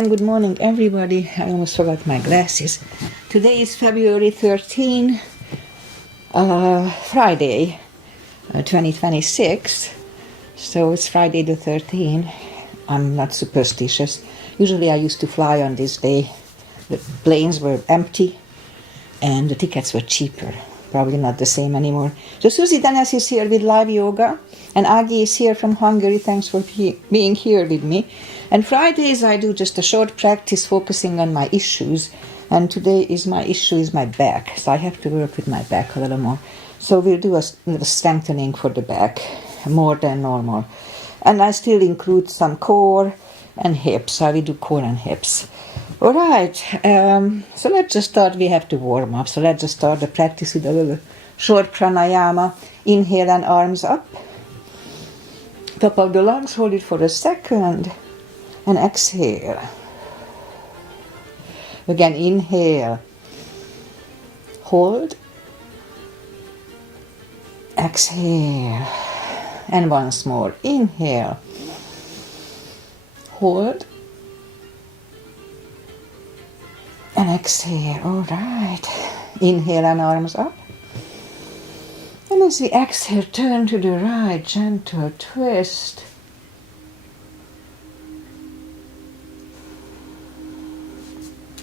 fine. Good morning, everybody. I almost forgot my glasses. Today is February 13, Friday, 2026. So it's Friday the 13th. I'm not superstitious. Usually I used to fly on this day. The planes were empty and the tickets were cheaper. Probably not the same anymore. So Susie Denes is here with live yoga, and Agi is here from Hungary. Thanks for being here with me. And Fridays I do just a short practice focusing on my issues. And today my issue is my back. So I have to work with my back a little more. So we'll do a little strengthening for the back, more than normal. And I still include some core and hips. So we do core and hips. All right, so let's just start. We have to warm up. So let's just start the practice with a little short pranayama. Inhale and arms up. Top of the lungs, hold it for a second. And exhale. Again, inhale. Hold. Exhale. And once more. Inhale. Hold. And exhale. All right. Inhale and arms up. And as we exhale, turn to the right, gentle twist.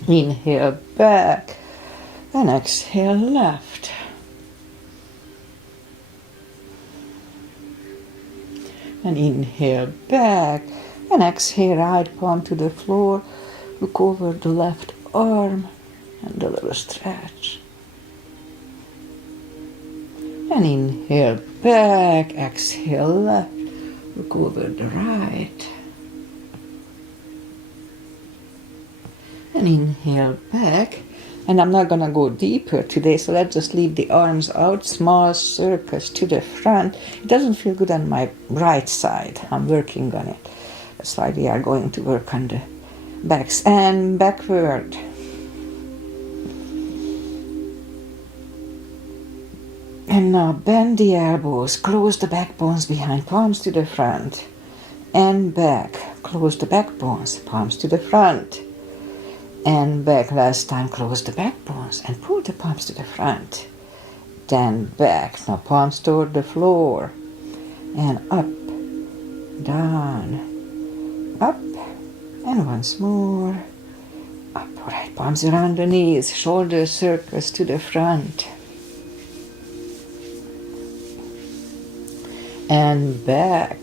Inhale back and exhale left. And inhale back and exhale right palm to the floor. Look over the left arm and a little stretch. And inhale back, exhale left. Look over the right. And inhale back. And I'm not going to go deeper today, so let's just leave the arms out, small circles to the front. It doesn't feel good on my right side. I'm working on it. That's why we are going to work on the backs and backward. And now bend the elbows, close the backbones behind, palms to the front. And back, close the backbones, palms to the front. And back, last time, close the backbones and pull the palms to the front. Then back, now palms toward the floor. And up, down, up, and once more. Up, all right, palms around the knees, shoulder circles to the front. And back.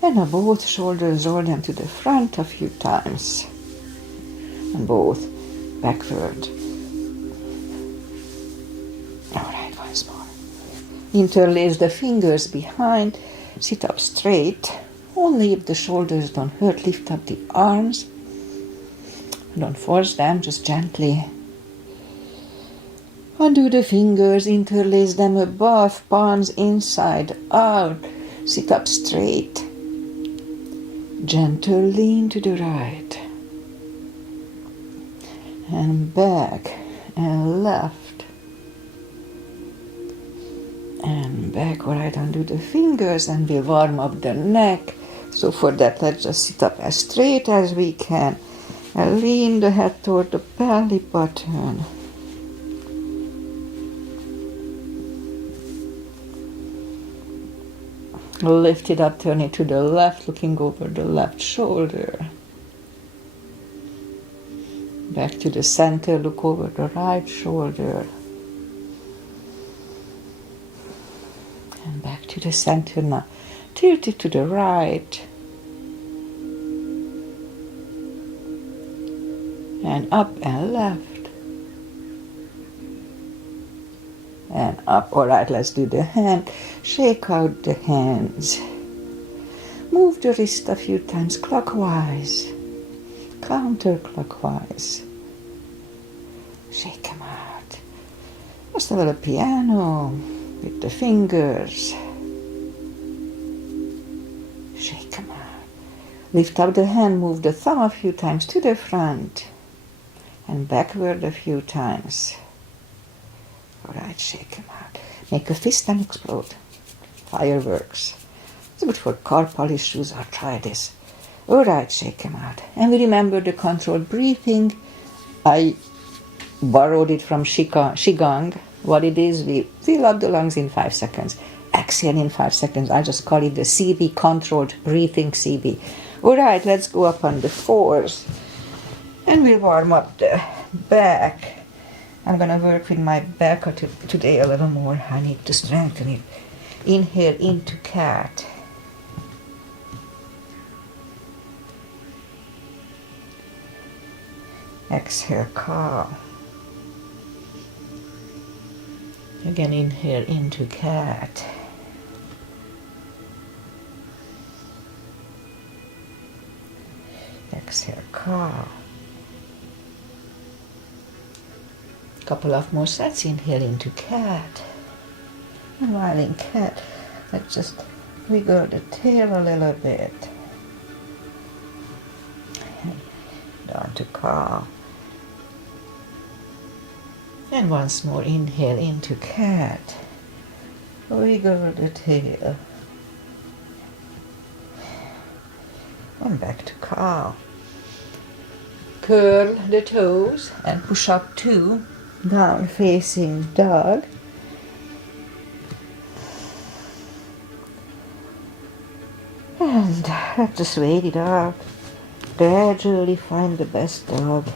And now both shoulders roll them to the front a few times. And both backward. Alright, once more. Interlace the fingers behind. Sit up straight. Only if the shoulders don't hurt, lift up the arms. Don't force them, just gently. Undo the fingers, interlace them above, palms inside out. Sit up straight. Gentle lean to the right. And back and left. And back. All right, undo the fingers and we'll warm up the neck. So for that, let's just sit up as straight as we can. And lean the head toward the belly button. Lift it up, turn it to the left, looking over the left shoulder. Back to the center, look over the right shoulder. And back to the center now. Tilt it to the right. And up and left. And up. All right, let's do the hand. Shake out the hands. Move the wrist a few times clockwise, counterclockwise. Shake them out. Just a little piano with the fingers. Shake them out. Lift up the hand, move the thumb a few times to the front and backward a few times. All right, shake them out. Make a fist and explode. Fireworks. It's good for carpal issues. I'll try this. Alright, shake them out. And we remember the controlled breathing. I borrowed it from Qigong. What it is, we fill up the lungs in 5 seconds. Exhale in 5 seconds. I just call it the CV, controlled breathing CV. Alright, let's go up on the fours. And we'll warm up the back. I'm gonna work with my back today a little more. I need to strengthen it. Inhale into cat. Exhale, cow. Again, inhale into cat. Exhale, cow. Couple of more sets. Inhale into cat. And while in cat, let's just wiggle the tail a little bit. Down to cow. And once more, inhale into cat. Wiggle the tail. And back to cow. Curl the toes and push up 2. Down facing dog. And let's just wait it out. Gradually find the best dog.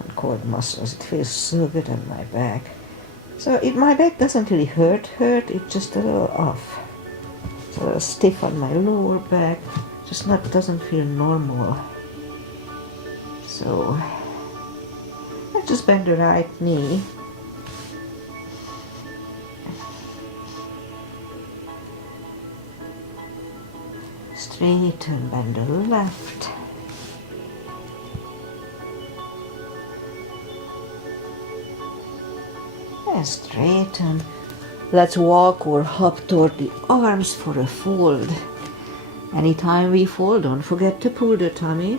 And core muscles. It feels so good on my back. So my back doesn't really hurt, it's just a little off. It's a little stiff on my lower back. Just doesn't feel normal. So let's just bend the right knee. Straighten, bend the left. And straighten. Let's walk or hop toward the arms for a fold. Anytime we fold, don't forget to pull the tummy.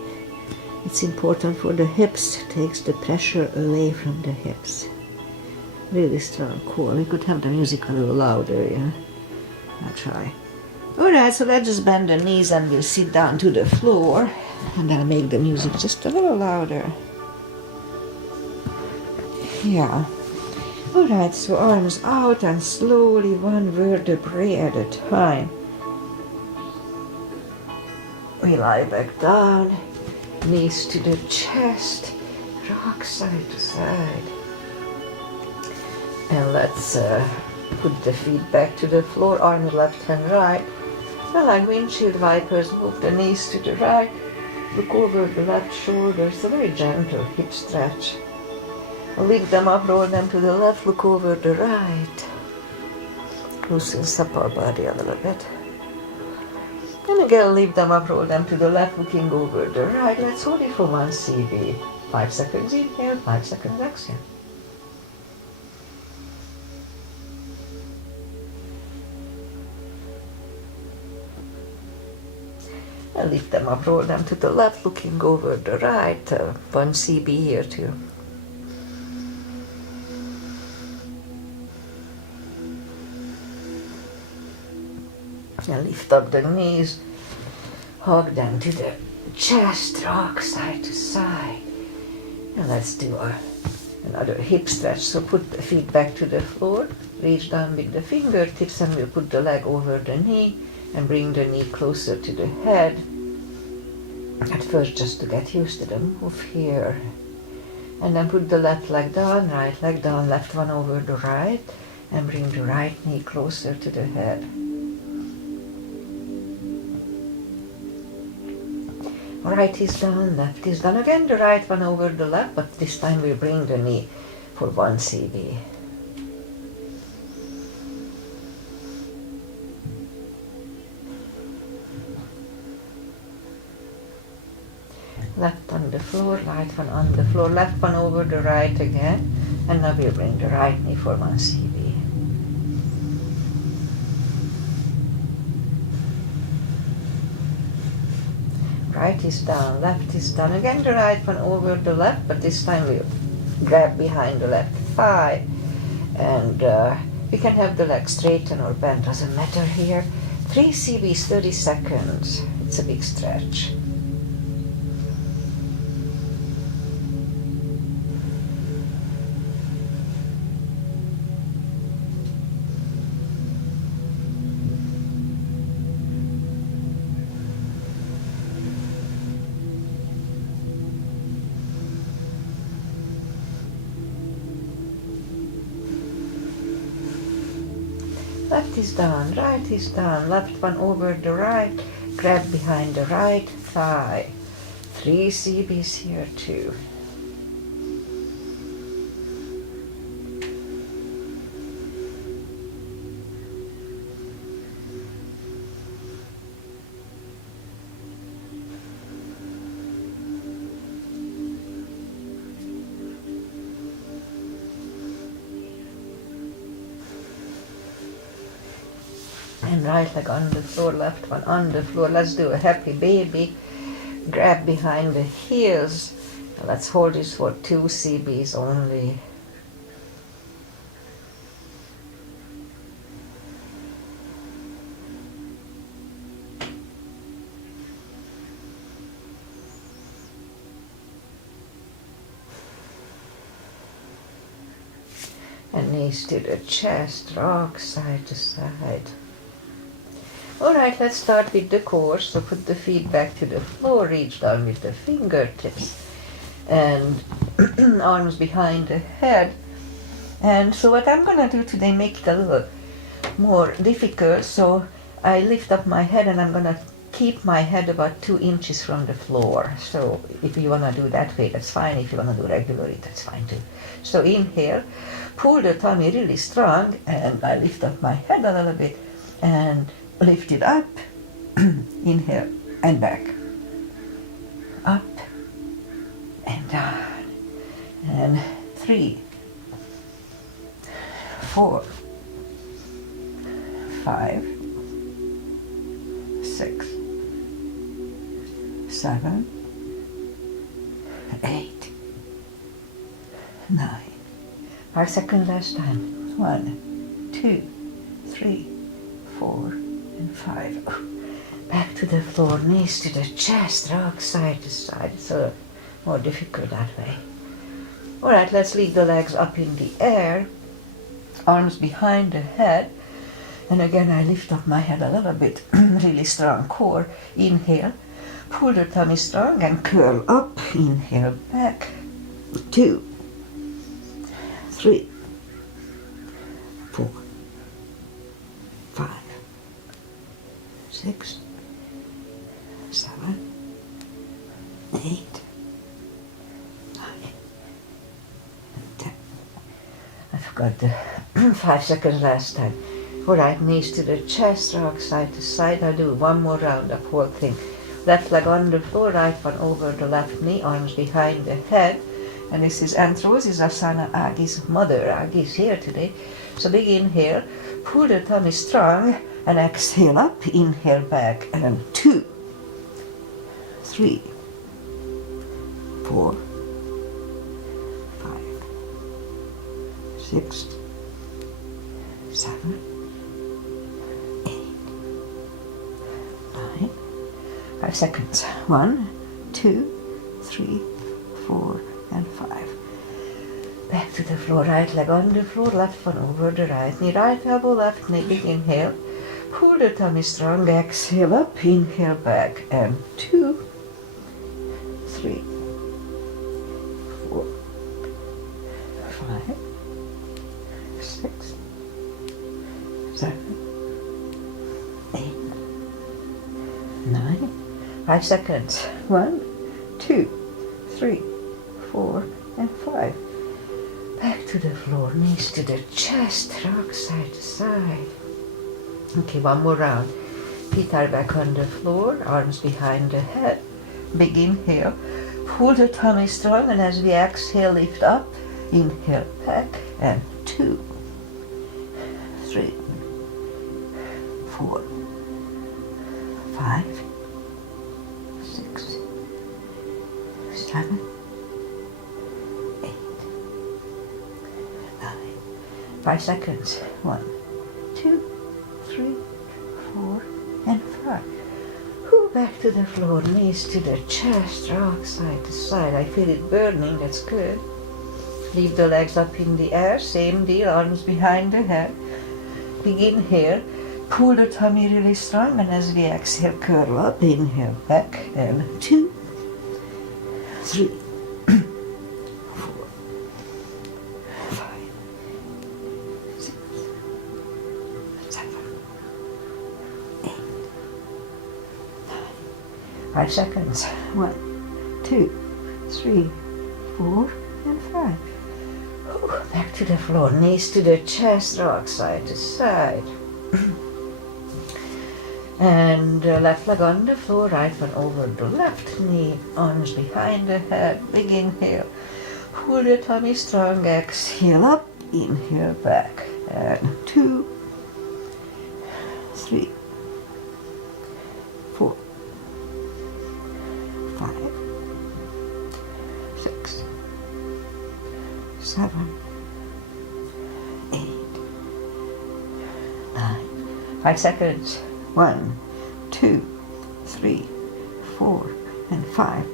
It's important for the hips, takes the pressure away from the hips. Really strong core. We could have the music a little louder, yeah? I'll try. Alright, so let's just bend the knees and we'll sit down to the floor. And I'll make the music just a little louder. Yeah. Alright, so arms out and slowly one vertebrae at a time. We lie back down. Knees to the chest, rock side to side. And let's put the feet back to the floor, arm left and right. And like windshield wipers, move the knees to the right, look over the left shoulder. It's a very gentle hip stretch. Lift them up, roll them to the left, look over the right. Loosens up our body a little bit. And again, lift them up, roll them to the left, looking over the right. Let's hold it for 1 CV. 5 seconds inhale, 5 seconds exhale. And lift them up, roll them to the left, looking over the right. 1 CB here too. And lift up the knees, hug them to the chest, rock side to side. And let's do another hip stretch. So put the feet back to the floor, reach down with the fingertips, and we'll put the leg over the knee and bring the knee closer to the head. At first, just to get used to the move here. And then put the left leg down, right leg down, left one over the right, and bring the right knee closer to the head. Right is down, left is down. Again, the right one over the left, but this time we bring the knee for 1 CV. Left on the floor, right one on the floor, left one over the right again. And now we'll bring the right knee for 1 CV. Right is down, left is down. Again, the right one over the left, but this time we'll grab behind the left thigh. And we can have the leg straighten or bent, doesn't matter here. 3 CBs, 30 seconds. It's a big stretch. Left is down, right is down, left one over the right, grab behind the right thigh. 3 CBs here too. And right leg on the floor, left one on the floor. Let's do a happy baby. Grab behind the heels. Let's hold this for 2 CBs only. And knees to the chest, rock side to side. Alright, let's start with the core. So put the feet back to the floor, reach down with the fingertips and arms behind the head. And so what I'm going to do today, make it a little more difficult. So I lift up my head and I'm going to keep my head about 2 inches from the floor. So if you want to do that way, that's fine. If you want to do regularly, that's fine too. So inhale, pull the tummy really strong, and I lift up my head a little bit and lift it up. Inhale and back. Up and down. And 3, 4, 5, 6, 7, 8, 9. 5 seconds last time. 1, 2, 3, 4, and 5. Back to the floor, knees to the chest, rock side to side. It's a more difficult that way. Alright, let's leave the legs up in the air, arms behind the head. And again, I lift up my head a little bit, really strong core. Inhale, pull the tummy strong and curl up. Inhale, back. 2, 3, 4, 5, 6, 7, 8, 9, 10. I forgot the 5 seconds last time. Alright, knees to the chest, rock side to side. I'll do one more round of whole thing. Left leg on the floor, right one over the left knee, arms behind the head. And this is Androsisasana. Agi's mother. Agi's here today. So big inhale, pull the tummy strong, and exhale up, inhale back, and 2, 3, 4, 5, 6, 7, 8, 9. 5 seconds. 1, 2, 3, 4, and 5. Back to the floor, right leg on the floor, left one over the right knee, right elbow, left knee, big inhale. Pull the tummy strong, exhale up, inhale back, and 2, 3, 4, 5, 6, 7, 8, 9. 5 seconds. 1, 2, 3, 4, and 5. Back to the floor, knees to the chest, rock side to side. Okay, one more round. Feet are back on the floor, arms behind the head. Big inhale, pull the tummy strong, and as we exhale, lift up. Inhale back, and 2, 3, 4, 5, 6, 7, 8, 9. 5 seconds. 1, 2, 3, 4, to the floor, knees to the chest, rock side to side. I feel it burning, that's good. Leave the legs up in the air, same deal, arms behind the head. Begin here, pull the tummy really strong, and as we exhale, curl up, inhale back, and 2, 3, 4, 5, 6, 7, 8, 9. 5 seconds. 1, 2, 3, 4, and 5. Back to the floor, knees to the chest, rock side to side. And left leg on the floor, right one over the left knee, arms behind the head, big inhale. Pull your tummy strong, exhale up, inhale back. And 2, 3, 4, 5, 6, 7, 8, 9. 5 seconds. 1, 2, 3, 4, and 5.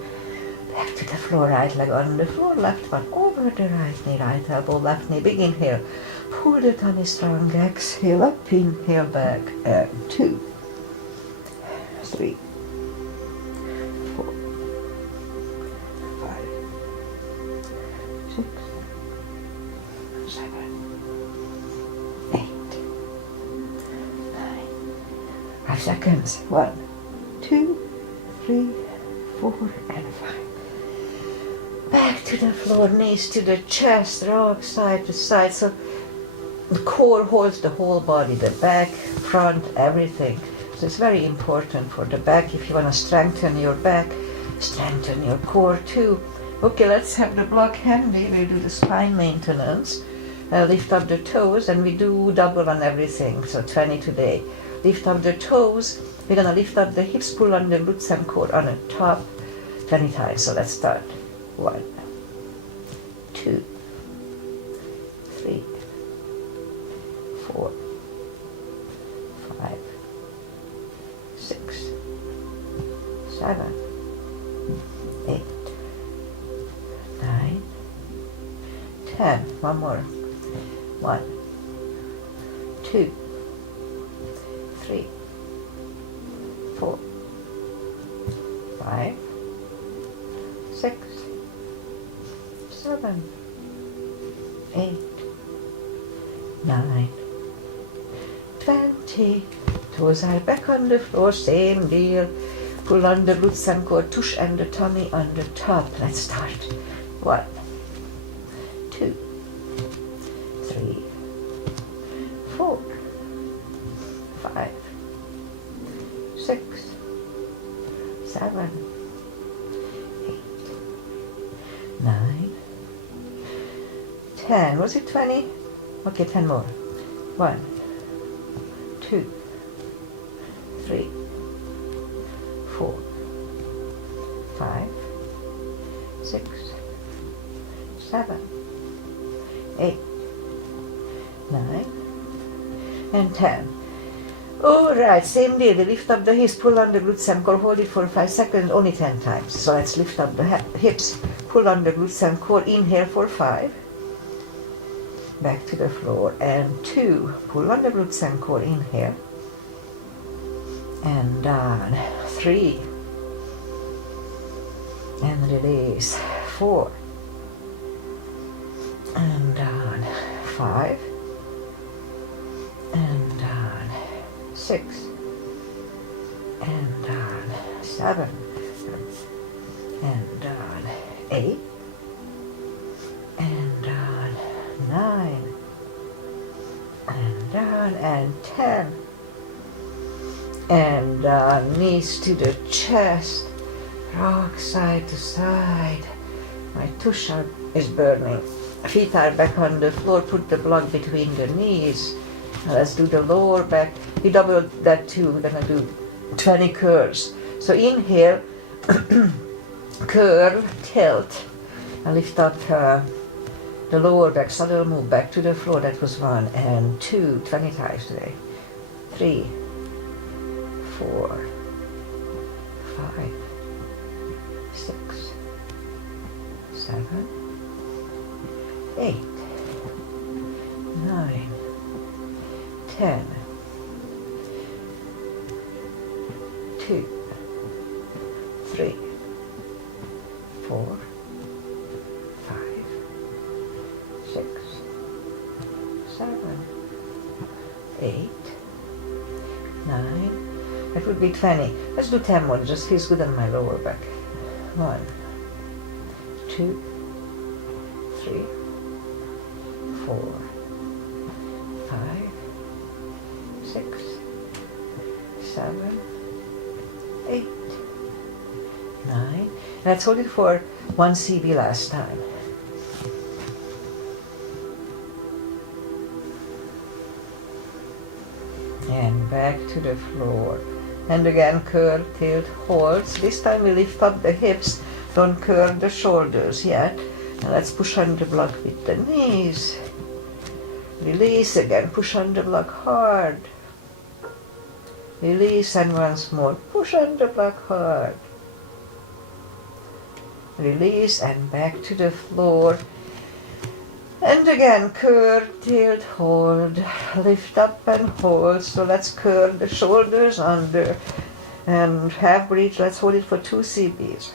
Back to the floor, right leg on the floor, left one over the right knee, right elbow, left knee, big inhale. Pull the tummy strong, exhale up, inhale back, and 2, 3, 4, 5, 6, 7, 8, 9. 5 seconds. 1, 2, 3, 4, and 5. Back to the floor, knees to the chest, rock side to side. So the core holds the whole body, the back, front, everything. So it's very important for the back. If you want to strengthen your back, strengthen your core too. Okay, let's have the block handy. We'll do the spine maintenance. Lift up the toes, and we do double on everything, so 20 today. Lift up the toes. We're gonna lift up the hips, pull on the glutes and core on the top 20 times. So let's start. 1, 2, 3, 4, 5, 6, 7, 8, 9, 10. One more. 1, 2, 3, 4, 5, 6, 7, 8, 9, 20. Toes are back on the floor, same deal. Pull on the glutes and core, tush and the tummy on the top. Let's start. 1, 2, 3, 4, 5, 6, 7, 8, 9, 10. Was it 20? Okay, 10 more. 1, 2, 3, 4, 5, 6, 7, 8, 9, and 10. Alright, same deal. We lift up the hips, pull on the glutes and core, hold it for 5 seconds, only 10 times. So let's lift up the hips, pull on the glutes and core, inhale for 5. Back to the floor, and 2. Pull on the glutes and core, inhale. And down. 3. And release. 4. And down. 5. And down. 6. And down. 7. And down. 8. And down. 9. And down. And 10. And knees to the chest, rock side to side. My tush is burning. Feet are back on the floor, put the block between the knees. Now let's do the lower back. We doubled that too. We're gonna do 20 curls. So inhale, curl, tilt, and lift up the lower back. Subtle move back to the floor. That was 1 and 2, 20 times today. 3, 4, 5, 6, 7, 8, 9, 10, 2, 3, 4, 5, 6, 7, 8, 9. That would be 20. Let's do 10 more. It just feels good on my lower back. 1, 2, 3, 4, 5, 6, 7, 8, 9. Let's hold it for 1 CB last time. And back to the floor. And again, curl, tilt, holds. This time we lift up the hips. Don't curl the shoulders yet. And let's push on the block with the knees. Release again. Push on the block hard. Release and once more. Push on the block hard. Release and back to the floor. And again, curl, tilt, hold, lift up and hold. So let's curl the shoulders under and half bridge. Let's hold it for 2 CBs.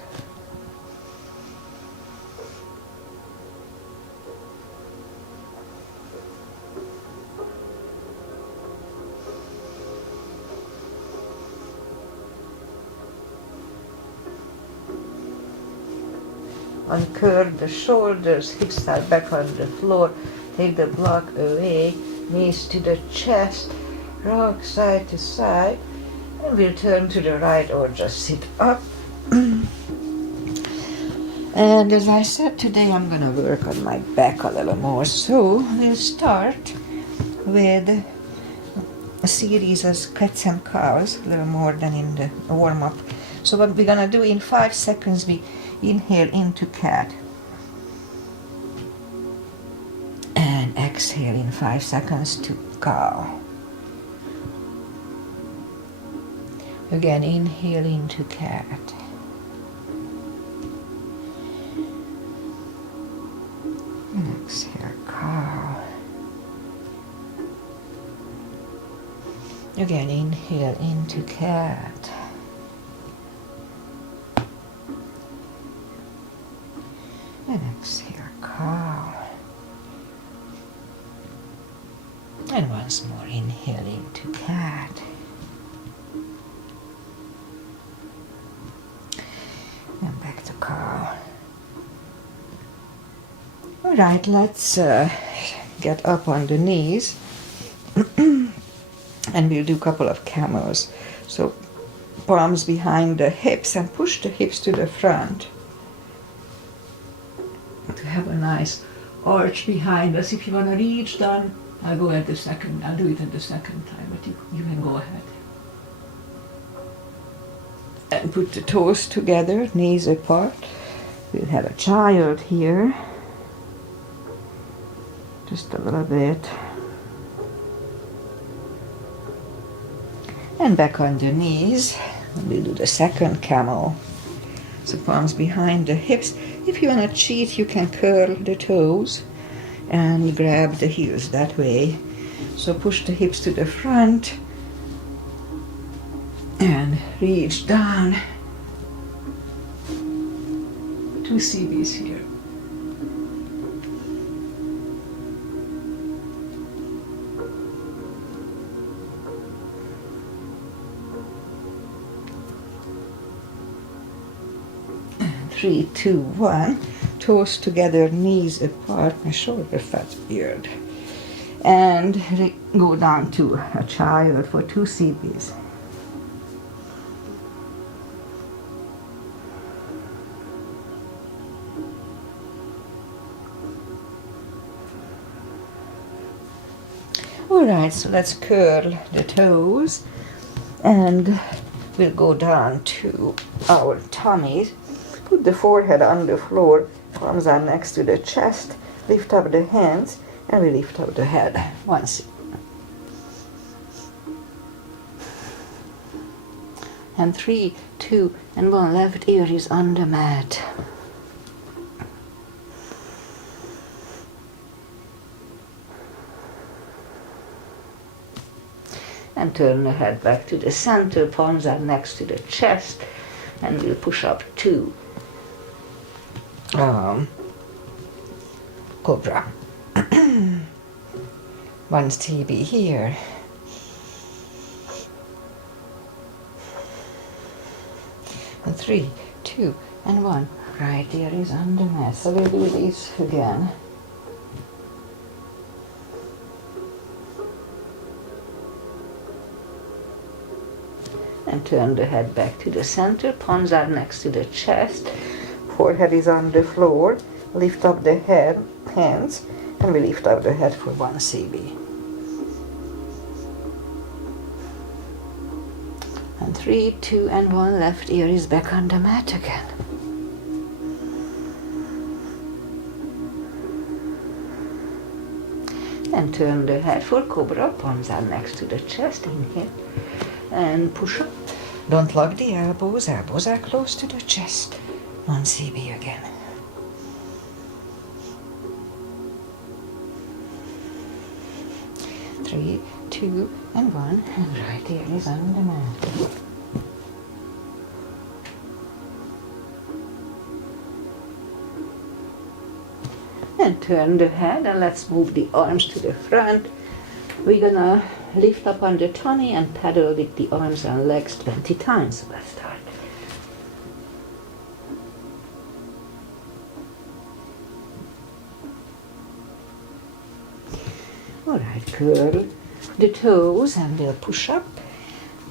Uncurl the shoulders, hips are back on the floor. Take the block away, knees to the chest, rock side to side, and we'll turn to the right or just sit up. And as I said, today I'm going to work on my back a little more. So we'll start with a series of cats and cows, a little more than in the warm-up. So what we're going to do in 5 seconds, we inhale into cat and exhale in 5 seconds to cow. Again, inhale into cat and exhale cow. Again, inhale into cat and exhale cow. And once more, inhale into cat and back to cow. All right, let's get up on the knees and we'll do a couple of camels. So palms behind the hips and push the hips to the front to have a nice arch behind us. If you want to reach down, I'll do it at the second time, but you can go ahead. And put the toes together, knees apart. We'll have a child here. Just a little bit. And back on the knees. We'll do the second camel. So palms behind the hips. If you want to cheat, you can curl the toes and grab the heels that way. So push the hips to the front and reach down. 2 CBs here. And 3, 2, 1. Toes together, knees apart, my shoulder fat beard. And go down to a child for 2 CBs. Alright, so let's curl the toes and we'll go down to our tummies. Put the forehead on the floor, palms are next to the chest, lift up the hands and we lift up the head once. And 3, 2, and 1. Left ear is on the mat. And turn the head back to the center, palms are next to the chest, and we'll push up 2. Cobra. 1 TB here. And 3, 2, and 1. Right ear is on the mat. So we'll do this again. And turn the head back to the center, palms are next to the chest, forehead is on the floor, lift up the head, hands, and we lift up the head for 1 CB. And 3, 2, and 1, left ear is back on the mat again. And turn the head for Cobra, palms are next to the chest, inhale, and push up. Don't lock the elbows, elbows are close to the chest. 1 CB again. Three, 2, and 1, and right ear is on the mat. And turn the head, and let's move the arms to the front. We're gonna lift up on the tummy and paddle with the arms and legs 20 times. So let's start. Alright, curl the toes and we'll push up.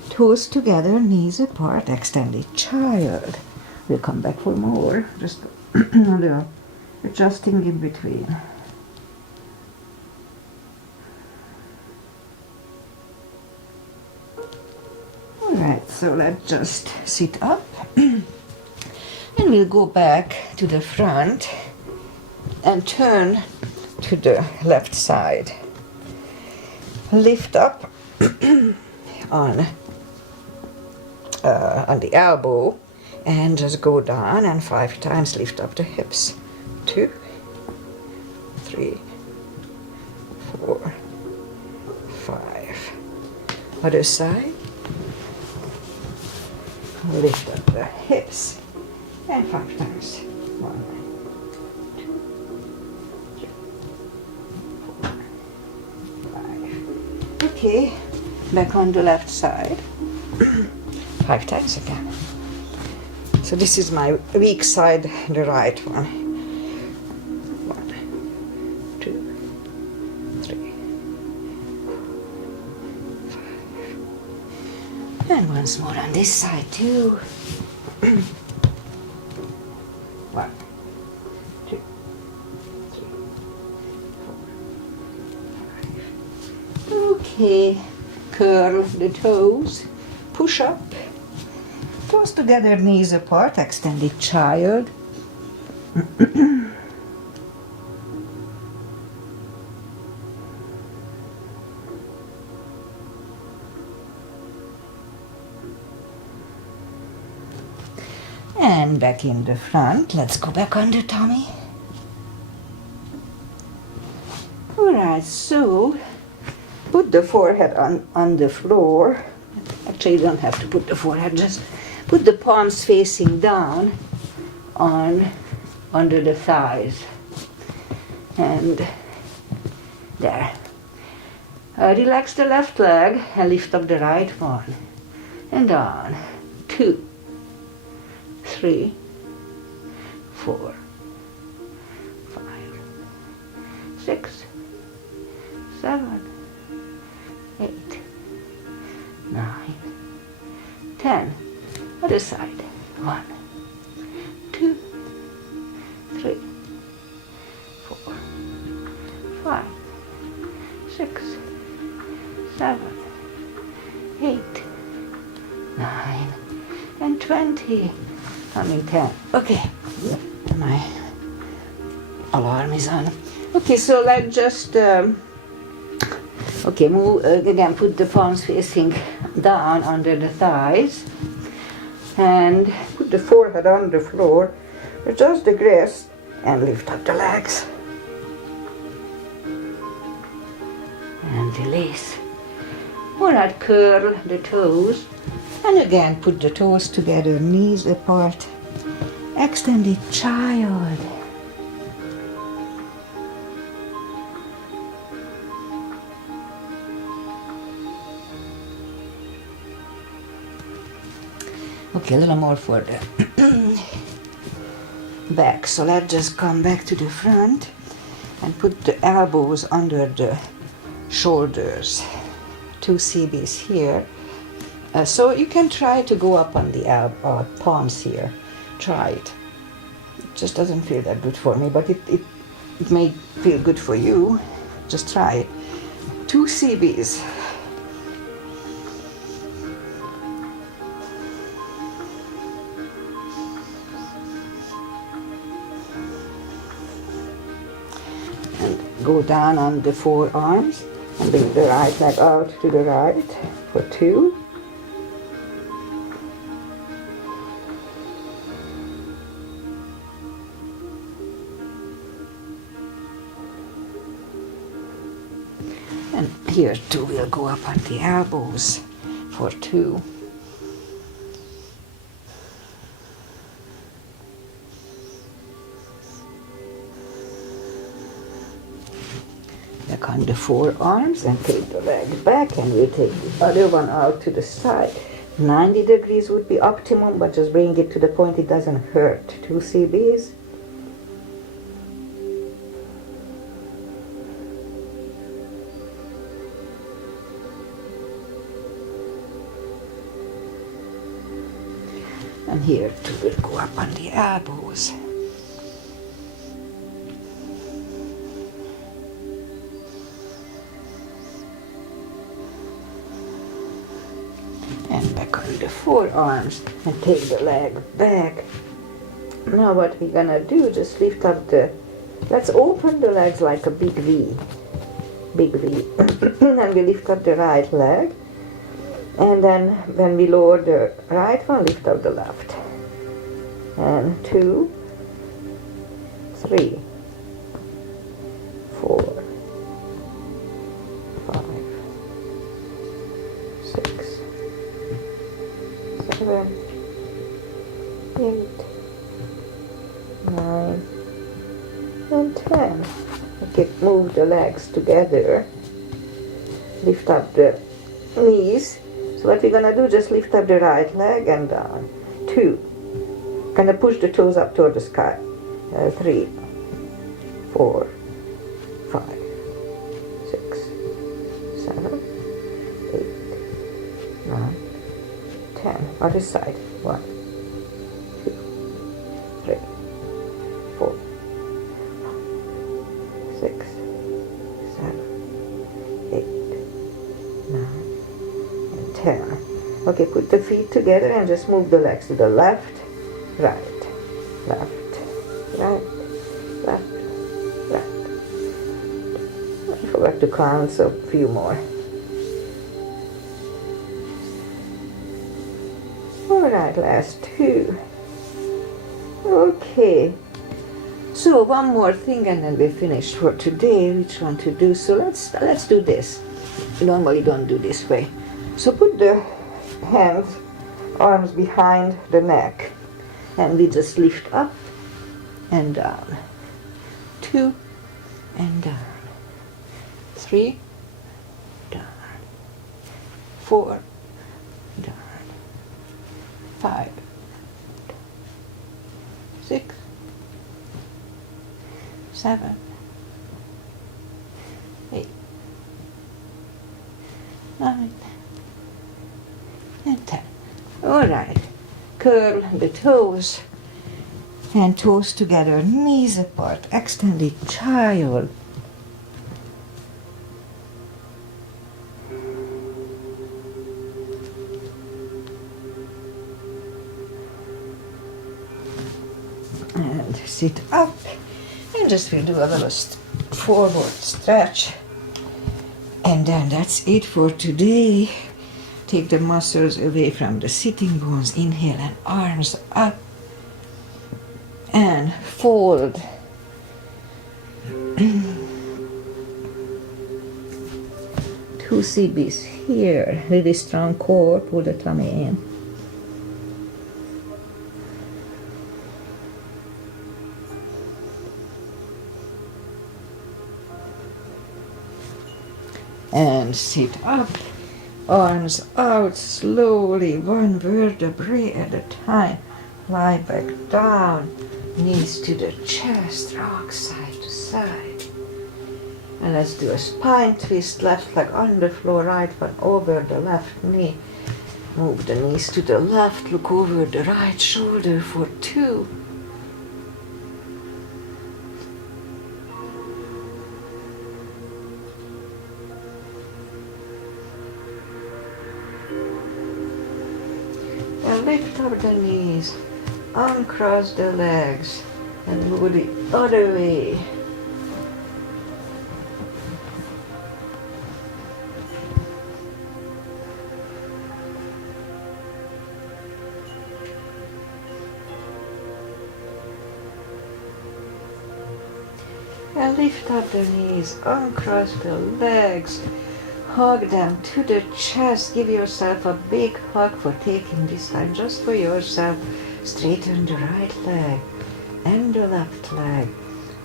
Toes together, knees apart, extended child. We'll come back for more, just a little adjusting in between. Alright, so let's just sit up and we'll go back to the front and turn to the left side. Lift up on the elbow and just go down and 5 times lift up the hips. 2, 3, 4, 5. Other side. Lift up the hips and 5 times. 1, 2, 3, 4, 5. Okay, back on the left side. 5 times again. So this is my weak side, the right one. 1, 2, 3, 5. And once more on this side too. 1, 2, 3, 4, 5. Okay, curl the toes, push up. Toes together, knees apart, extended child. And back in the front. Let's go back on the tummy. Alright, so put the forehead on the floor. Actually, you don't have to put the forehead, just put the palms facing down under the thighs. And there. Relax the left leg and lift up the right one. And down. 2, 3, 4, 5, 6, 7, 8, 9, 10. Other side. 1, 2, 3, 4, 5, 6, 7, 8, 9, and 20. I mean 10. Okay. My alarm is on. Okay, so let's just okay, move again, put the palms facing down under the thighs. And put the forehead on the floor, adjust the grass, and lift up the legs. And release. Alright, curl the toes. And again, put the toes together, knees apart. Extended child. Okay, a little more for the back. So let's just come back to the front and put the elbows under the shoulders. 2 CBs here. So you can try to go up on the palms here. Try it. It just doesn't feel that good for me, but it may feel good for you. Just try it. 2 CBs. Go down on the forearms and bring the right leg out to the right for 2. And here 2 will go up on the elbows for 2. Back on the forearms and take the leg back, and we'll take the other one out to the side. 90 degrees would be optimum, but just bring it to the point it doesn't hurt. 2 CBs. And here 2 will go up on the elbows. And back on the forearms and take the leg back. Now what we're gonna do, just lift up let's open the legs like a big V. Big V. And we lift up the right leg. And then when we lower the right one, lift up the left. And 2, 3, 4, 5, 6, 7, 8, 9, and 10. Okay, move the legs together. Lift up the knees. So what we're gonna do, just lift up the right leg and down. 2. Gonna push the toes up toward the sky. 3, 4, 5, 6, 7, 8, 9, 10. Other side. 1, 2, 3, 4, 6, 7, 8, 9, 10. Okay, put the feet together and just move the legs to the left, right, left, right, left, right. I forgot to count, so a few more. Alright, last 2. Okay. So one more thing and then we finish for today. Which one to do? So let's do this. Normally don't do this way. So put the hands, arms behind the neck, and we just lift up and down. 2 and down. 3 down. 4 down. 5 6 7 8 9 and 10. Alright, curl the toes and toes together, knees apart, extended child. And sit up and just we'll do a little forward stretch. And then that's it for today. take the muscles away from the sitting bones. Inhale and arms up. And fold. Two CBs here. Really strong core. Pull the tummy in. And sit up. Arms out slowly. One vertebrae at a time. Lie back down. Knees to the chest. Rock side to side. And let's do a spine twist. Left leg on the floor. Right one over the left knee. Move the knees to the left. Look over the right shoulder for 2. And lift up the knees. Uncross the legs. And move the other way. And lift up the knees, uncross the legs, hug them to the chest. Give yourself a big hug for taking this time just for yourself. Straighten the right leg and the left leg.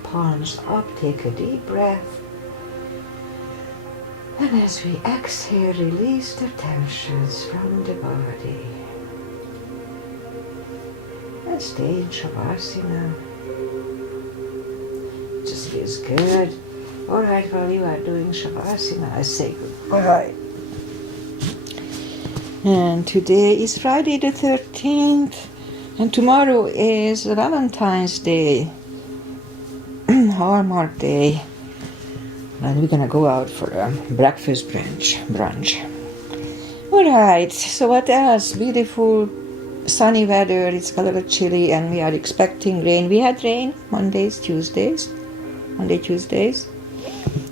Palms up, take a deep breath. And as we exhale, release the tensions from the body. And stay in Shavasana. Just feels good. Alright, while you are doing Shavasana, I say alright. And today is Friday the 13th. And tomorrow is Valentine's Day. Hallmark Day. And we're gonna go out for a breakfast brunch. Alright, so what else? Beautiful sunny weather. It's a little chilly and we are expecting rain. We had rain Monday, Tuesdays.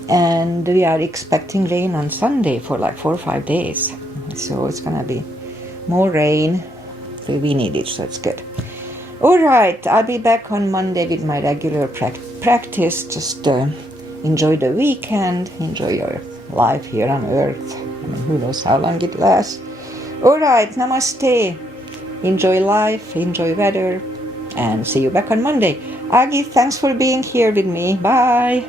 And we are expecting rain on Sunday for like 4 or 5 days. So it's gonna be more rain. So we need it, so it's good. Alright, I'll be back on Monday with my regular practice. Just enjoy the weekend, enjoy your life here on earth. I mean, who knows how long it lasts. Alright, namaste. Enjoy life, enjoy weather, and see you back on Monday. Agi, thanks for being here with me. Bye.